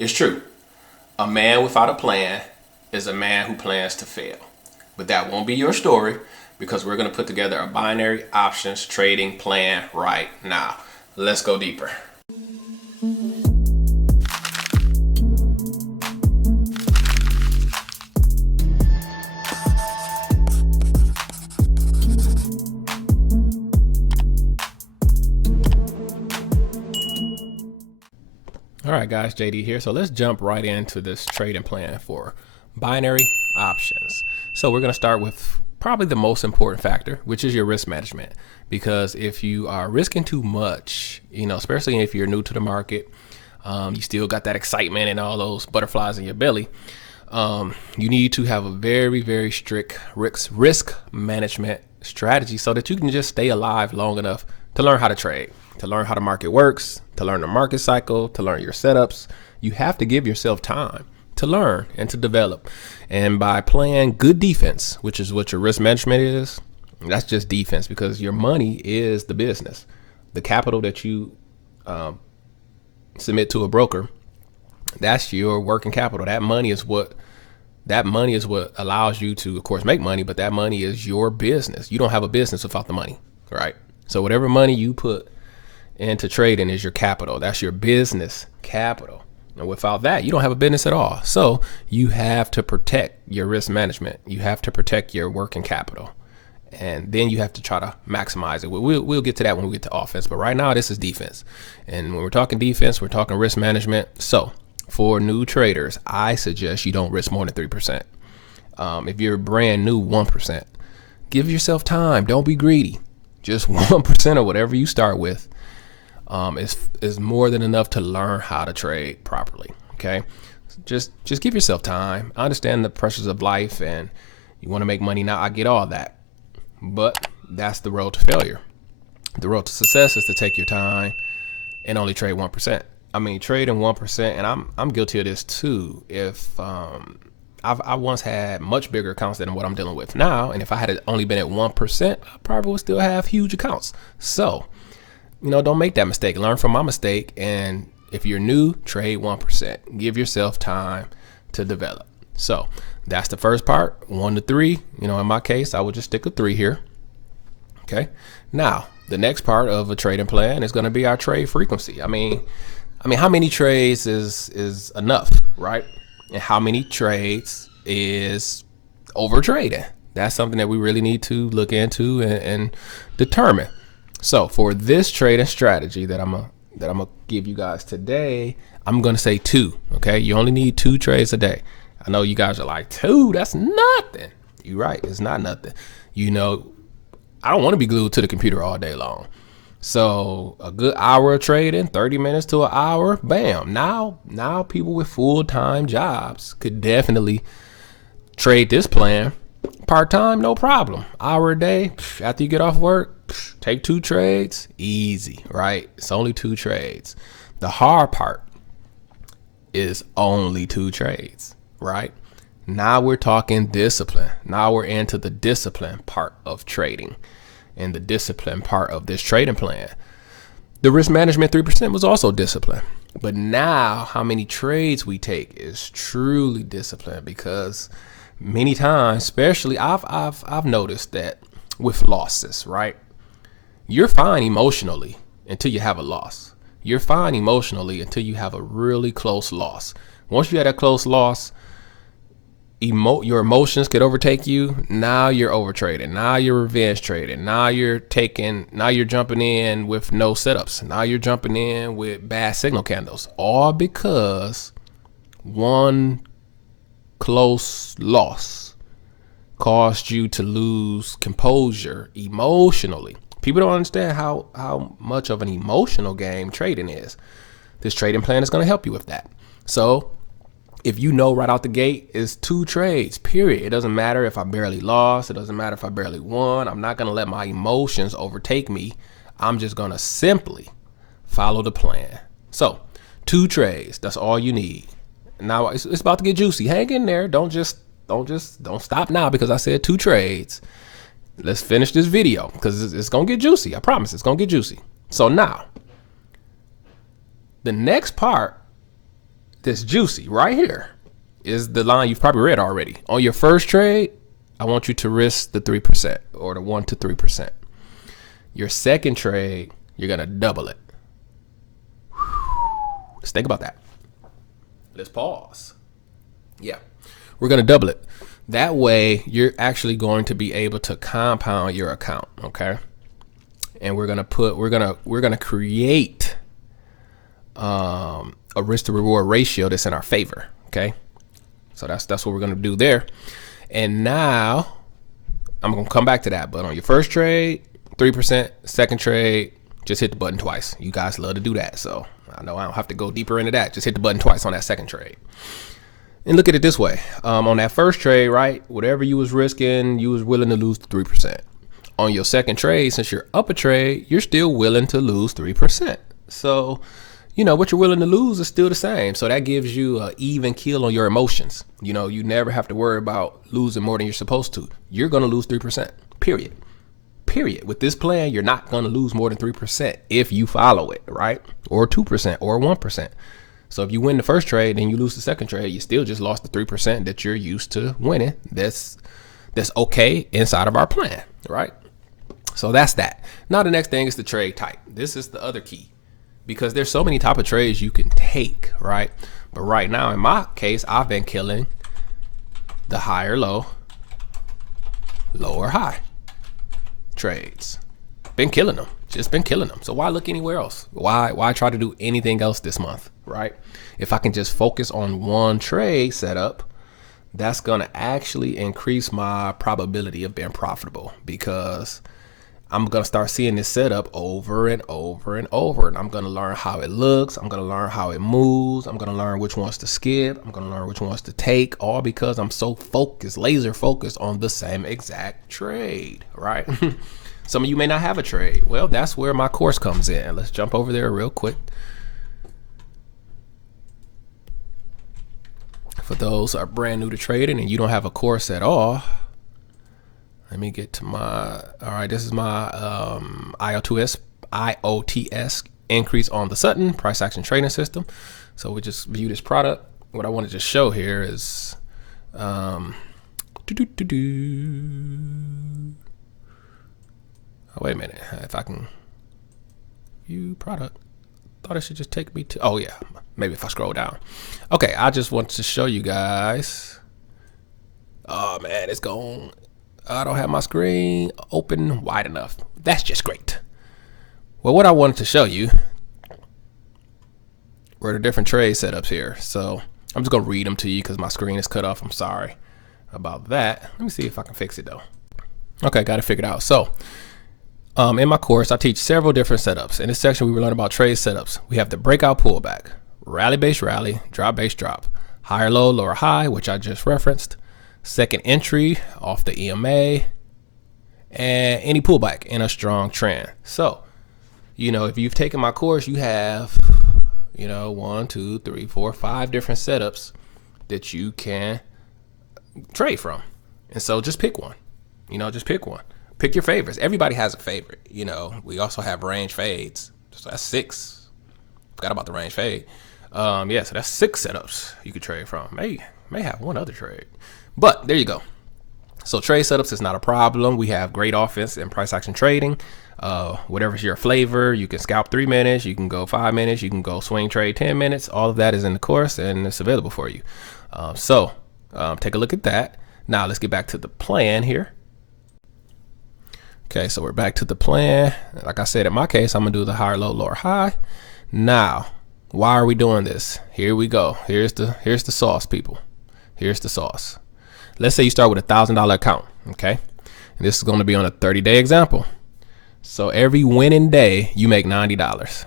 It's true. A man without a plan is a man who plans to fail. But that won't be your story because we're going to put together a binary options trading plan right now. Let's go deeper. All right, guys, JD here. So let's jump right into this trading plan for binary options. So we're going to start with probably the most important factor, which is your risk management. Because if you are risking too much, especially if you're new to the market, you still got that excitement and all those butterflies in your belly. You need to have a very, very strict risk management strategy so that you can just stay alive long enough to learn how to trade, to learn how the market works, to learn the market cycle, to learn your setups. You have to give yourself time to learn and to develop. And by playing good defense, which is what your risk management is, that's just defense, because your money is the business. The capital that you submit to a broker, that's your working capital. That money is what allows you to, of course, make money, but that money is your business. You don't have a business without the money, right? So whatever money you put into trading is your capital. That's your business capital. And without that, you don't have a business at all. So you have to protect your risk management. You have to protect your working capital. And then you have to try to maximize it. We'll get to that when we get to offense. But right now, this is defense. And when we're talking defense, we're talking risk management. So for new traders, I suggest you don't risk more than 3%. If you're brand new, 1%. Give yourself time. Don't be greedy. Just 1% of whatever you start with is more than enough to learn how to trade properly. Okay, just give yourself time. I understand the pressures of life and you want to make money now. I get all that, but that's the road to failure. The road to success is to take your time and only trade 1%. I mean, trading 1%, and I'm guilty of this too. If I once had much bigger accounts than what I'm dealing with now, and if I had only been at 1%, I probably would still have huge accounts. So, don't make that mistake. Learn from my mistake, and if you're new, trade 1%. Give yourself time to develop. So that's the first part, 1 to 3. In my case, I would just stick a 3 here. Okay. Now, the next part of a trading plan is going to be our trade frequency. I mean, how many trades is enough, right? And how many trades is over trading? That's something that we really need to look into and determine. So for this trading strategy that I'm gonna give you guys today, I'm gonna say 2. Okay, you only need 2 trades a day. I know you guys are like, 2, that's nothing. You're right, it's not nothing. I don't want to be glued to the computer all day long. So a good hour of trading, 30 minutes to an hour, bam. Now people with full-time jobs could definitely trade this plan part-time, no problem. Hour a day, after you get off work, take 2 trades, easy, right? It's only 2 trades. The hard part is only 2 trades, right? Now we're talking discipline. Now we're into the discipline part of trading and the discipline part of this trading plan. The risk management 3% was also discipline. But now how many trades we take is truly discipline, because many times, especially I've noticed that with losses, right? You're fine emotionally until you have a loss. You're fine emotionally until you have a really close loss. Once you had a close loss, your emotions could overtake you. Now you're overtrading. Now you're revenge trading. Now you're jumping in with no setups. Now you're jumping in with bad signal candles, all because one close loss caused you to lose composure emotionally. People don't understand how much of an emotional game trading is. This trading plan is going to help you with that. So if right out the gate is 2 trades, period. It doesn't matter if I barely lost. It doesn't matter if I barely won. I'm not going to let my emotions overtake me. I'm just going to simply follow the plan. So 2 trades, that's all you need. Now it's about to get juicy. Hang in there. Don't stop now because I said 2 trades. Let's finish this video because it's going to get juicy. I promise it's going to get juicy. So now the next part this juicy right here is the line you've probably read already. On your first trade, I want you to risk the 3% or the 1 to 3%. Your second trade, you're going to double it. Just think about that. Let's pause. Yeah, we're going to double it. That way, you're actually going to be able to compound your account, okay? And we're going to create a risk to reward ratio that's in our favor, okay? So that's what we're going to do there. And now I'm going to come back to that. But on your first trade, 3%, second trade, just hit the button twice. You guys love to do that. So I know I don't have to go deeper into that. Just hit the button twice on that second trade. And look at it this way. On that first trade, right, whatever you was risking, you was willing to lose 3%. On your second trade, since you're up a trade, you're still willing to lose 3%. So, you know, what you're willing to lose is still the same. So that gives you an even keel on your emotions. You know, you never have to worry about losing more than you're supposed to. You're going to lose 3%, period. With this plan, you're not going to lose more than 3% if you follow it, right? Or 2% or 1%. So if you win the first trade and you lose the second trade, you still just lost the 3% that you're used to winning. That's okay inside of our plan, right? So that's that. Now the next thing is the trade type. This is the other key, because there's so many type of trades you can take, right? But right now, in my case, I've been killing the higher low, lower high trades. Been killing them. Just been killing them. So why look anywhere else? Why try to do anything else this month, right? If I can just focus on one trade setup, that's going to actually increase my probability of being profitable, because I'm going to start seeing this setup over and over and over. And I'm going to learn how it looks. I'm going to learn how it moves. I'm going to learn which ones to skip. I'm going to learn which ones to take, all because I'm so focused, laser focused on the same exact trade, right? Some of you may not have a trade. Well, that's where my course comes in. Let's jump over there real quick. For those who are brand new to trading and you don't have a course at all, let me get to my, all right, this is my IOTS increase on the Sutton price action trading system. So we just view this product. What I wanted to show here is, oh, wait a minute, if I can view product, thought it should just take me to, oh yeah, maybe if I scroll down. Okay, I just want to show you guys. Oh man, it's gone. I don't have my screen open wide enough. That's just great. Well, what I wanted to show you were the different trade setups here. So I'm just gonna read them to you because my screen is cut off. I'm sorry about that. Let me see if I can fix it though. Okay, got it figured out. So in my course, I teach several different setups. In this section, we will learn about trade setups. We have the breakout pullback, rally base rally, drop base drop, higher low, lower high, which I just referenced, second entry off the EMA, and any pullback in a strong trend. So, you know, if you've taken my course, you have, you know, 1, 2, 3, 4, 5 different setups that you can trade from. And so just pick one, you know, just pick one. Pick your favorites. Everybody has a favorite. You know, we also have range fades. So that's 6. Forgot about the range fade. Yeah, so that's 6 setups you could trade from. May have one other trade. But there you go. So trade setups is not a problem. We have great offense and price action trading. Whatever's your flavor, you can scalp 3 minutes, you can go 5 minutes, you can go swing trade 10 minutes. All of that is in the course and it's available for you. So take a look at that. Now let's get back to the plan here. Okay, so we're back to the plan. Like I said, in my case, I'm gonna do the higher low, lower high. Now, why are we doing this? Here we go. Here's the sauce, people. Here's the sauce. Let's say you start with $1,000 account, okay? And this is gonna be on a 30-day example. So every winning day, you make $90.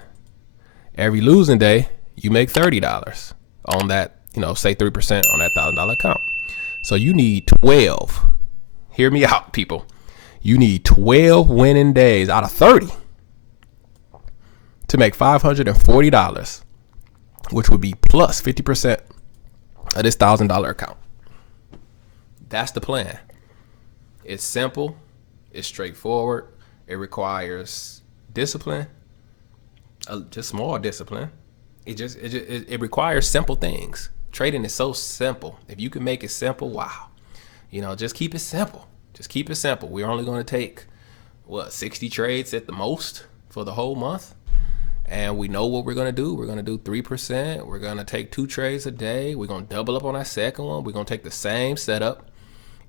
Every losing day, you make $30 on that, you know, say 3% on that $1,000 account. So you need 12. Hear me out, people. You need 12 winning days out of 30 to make $540, which would be plus 50% of this $1,000 account. That's the plan. It's simple. It's straightforward. It requires discipline, just small discipline, It requires simple things. Trading is so simple. If you can make it simple, wow. Just keep it simple. Just keep it simple. We're only going to take 60 trades at the most for the whole month. And we know what we're going to do. We're going to do 3%. We're going to take 2 trades a day. We're going to double up on our second one. We're going to take the same setup.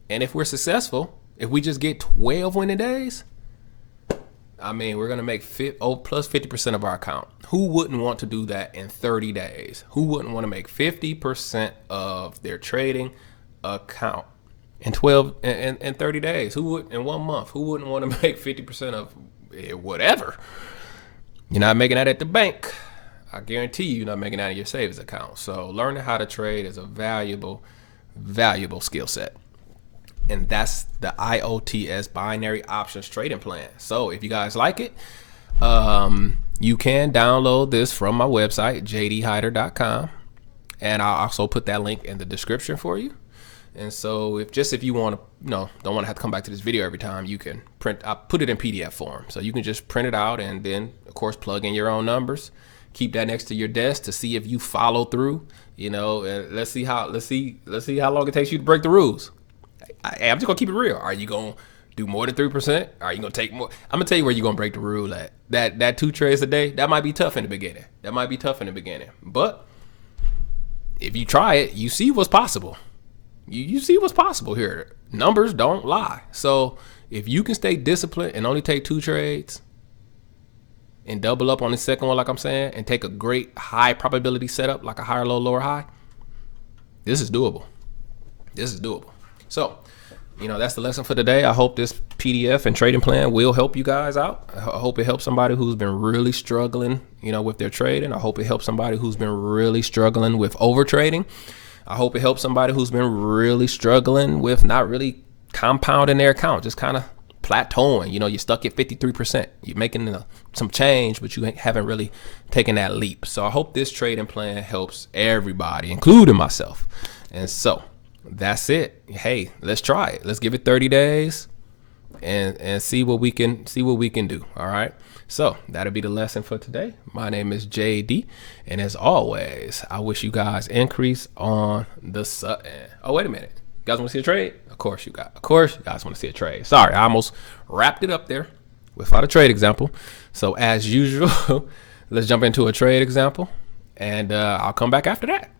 And if we're successful, if we just get 12 winning days, we're going to make plus 50% of our account. Who wouldn't want to do that in 30 days? Who wouldn't want to make 50% of their trading account in 30 days? Who would in 1 month? Who wouldn't want to make 50% of whatever? You're not making that at the bank. I guarantee you're not making that in your savings account. So learning how to trade is a valuable skill set. And that's the IOTS binary options trading plan. So if you guys like it, you can download this from my website, jdhyder.com. And I'll also put that link in the description for you. And so if you want to, don't want to have to come back to this video every time, you can I put it in PDF form. So you can just print it out and then of course plug in your own numbers. Keep that next to your desk to see if you follow through, and let's see how long it takes you to break the rules. I'm just gonna keep it real. Are you gonna do more than 3%? Are you gonna take more? I'm gonna tell you where you're gonna break the rule at. That 2 trades a day, that might be tough in the beginning. But if you try it, you see what's possible. You see what's possible here. Numbers don't lie. So if you can stay disciplined and only take 2 trades and double up on the second one, like I'm saying, and take a great high probability setup, like a higher low, lower high, this is doable. So, that's the lesson for today. I hope this PDF and trading plan will help you guys out. I hope it helps somebody who's been really struggling, with their trading. I hope it helps somebody who's been really struggling with over trading. I hope it helps somebody who's been really struggling with not really compounding their account, just kind of plateauing. You're stuck at 53%. You're making some change, but you haven't really taken that leap. So I hope this trading plan helps everybody, including myself. And so that's it. Hey, let's try it. Let's give it 30 days and see what we can do. All right. So that'll be the lesson for today. My name is JD, and as always, I wish you guys increase on the Sutton. Oh, wait a minute. You guys want to see a trade? Of course you guys want to see a trade. Sorry, I almost wrapped it up there without a trade example. So as usual, let's jump into a trade example, and I'll come back after that.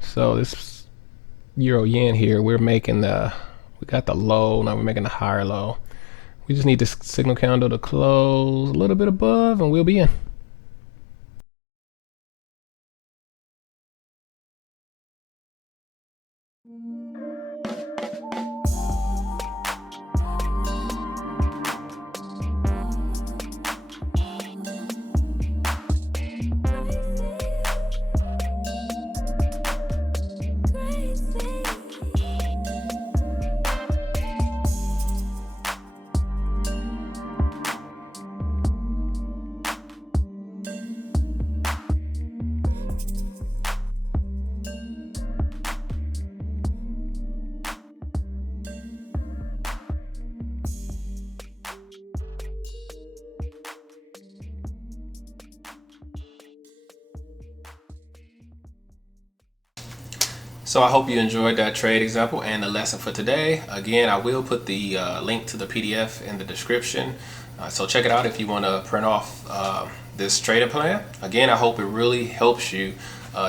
So this euro yen here, we got the low, now we're making the higher low. We just need this signal candle to close a little bit above and we'll be in. So I hope you enjoyed that trade example and the lesson for today. Again, I will put the link to the PDF in the description. So check it out if you want to print off this trading plan. Again, I hope it really helps you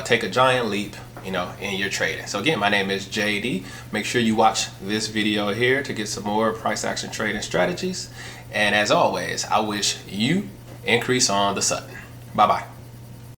take a giant leap, in your trading. So again, my name is JD. Make sure you watch this video here to get some more price action trading strategies. And as always, I wish you increase on the Sutton. Bye-bye.